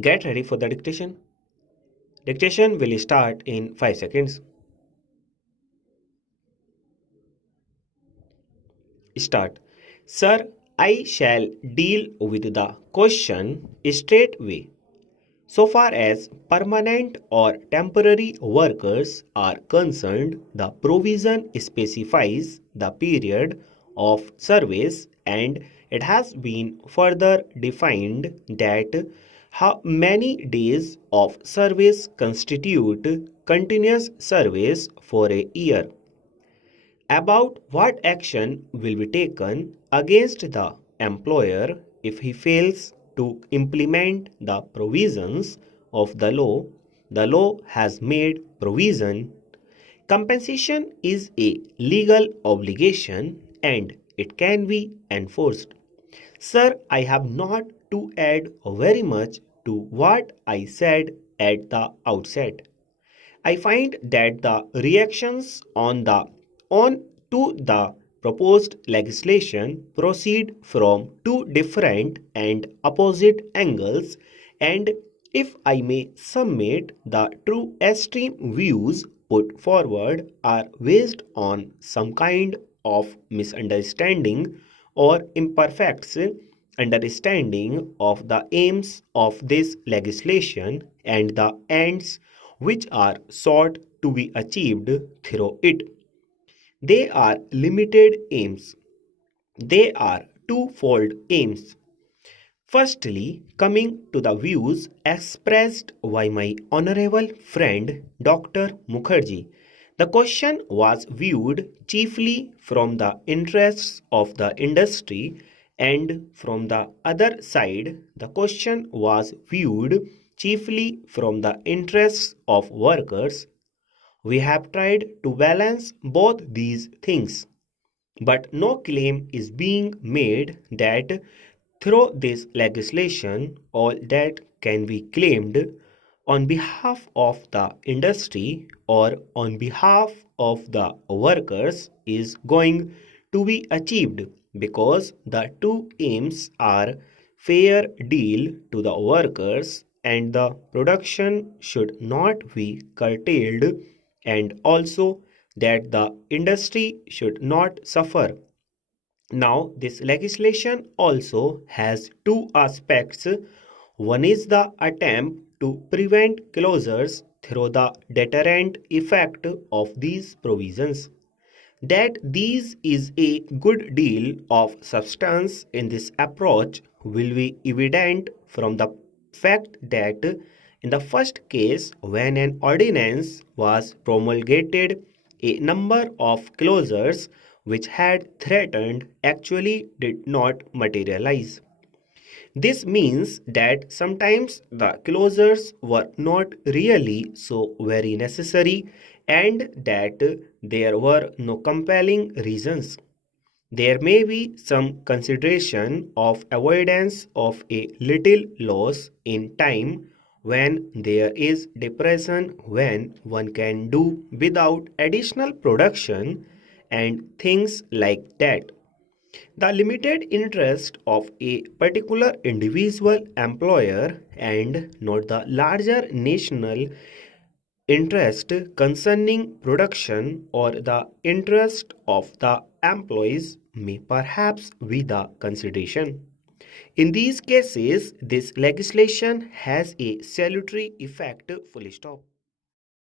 Get ready for the dictation. Dictation will start in 5 seconds. Start. Sir, I shall deal with the question straightway. So far as permanent or temporary workers are concerned, the provision specifies the period of service, and it has been further defined that how many days of service constitute continuous service for a year. About what action will be taken against the employer if he fails to implement the provisions of the law. The law has made provision. Compensation is a legal obligation and it can be enforced. Sir, I have not to add very much to what I said at the outset. I find that the reactions on to the proposed legislation proceed from two different and opposite angles, and if I may submit, the two extreme views put forward are based on some kind of misunderstanding or imperfect understanding of the aims of this legislation and the ends which are sought to be achieved through it. They are limited aims. They are twofold aims. Firstly, coming to the views expressed by my honorable friend Dr. Mukherjee, the question was viewed chiefly from the interests of the industry, and from the other side, the question was viewed chiefly from the interests of workers. We have tried to balance both these things, but no claim is being made that through this legislation all that can be claimed on behalf of the industry or on behalf of the workers is going to be achieved, because the two aims are fair deal to the workers and the production should not be curtailed, and also that the industry should not suffer. Now, this legislation also has two aspects. One is the attempt to prevent closures through the deterrent effect of these provisions. That these is a good deal of substance in this approach will be evident from the fact that in the first case, when an ordinance was promulgated, a number of closures which had threatened actually did not materialize. This means that sometimes the closures were not really so very necessary and that there were no compelling reasons. There may be some consideration of avoidance of a little loss in time when there is depression, when one can do without additional production and things like that. The limited interest of a particular individual employer and not the larger national interest concerning production or the interest of the employees may perhaps be the consideration. In these cases, this legislation has a salutary effect, full stop.